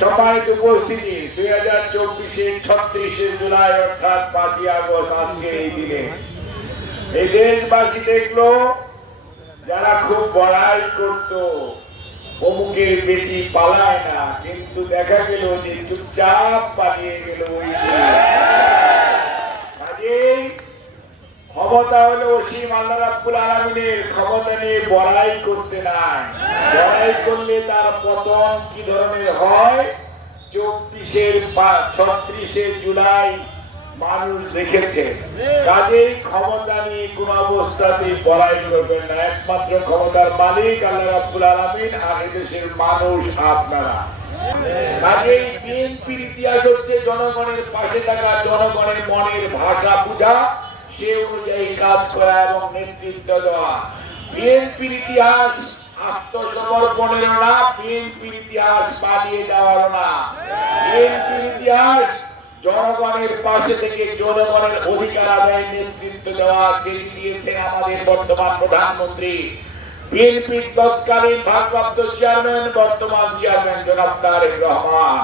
সম্মানিত উপস্থিতি, 2024 36 জুলাই অর্থাৎ 5 আগস্ট আজকে এই দিনে এই দেশবাসী দেখলো যারা খুব বড়াই করত অমুকের বেটি পালায় না, কিন্তু দেখা গেল যে চুপচাপ পালিয়ে গেল। কাজেই ক্ষমতা হলো অসীম আল্লাহ রাব্বুল আলামিনের, ক্ষমতা নিয়ে বড়াই করতে নাই। বড়াই করলে তার পতন কি ধরনের হয় 36 জুলাই মানুষ দেখেছে। কাজেই ক্ষমতা নিয়ে কোন অবস্থাতেই বড়াই করবেন না। একমাত্র ক্ষমতার মালিক আল্লাহ রাব্বুল আলামিন, আর দেশের মানুষ আপনারা। কাজেই বিএনপির ইতিহাস হচ্ছে জনগণের পাশে থাকা, জনগণের মনের ভাষা বুঝা, সে অনুযায়ী কাজ করা এবং নেতৃত্ব দেওয়া। বিএনপির ইতিহাস আত্মসমর্পণের না, বিএনপির ইতিহাস পালিয়ে যাওয়ার না। বিএনপির ইতিহাস জনগণের পাশে থেকে জনগণের অধিকার আদায়ের নেতৃত্ব দেওয়া, যিনি দিয়েছেন আমাদের বর্তমান প্রধানমন্ত্রী, বিএনপির তৎকালীন ভারপ্রাপ্ত চেয়ারম্যান, বর্তমান চেয়ারম্যান জনাব তারেক রহমান।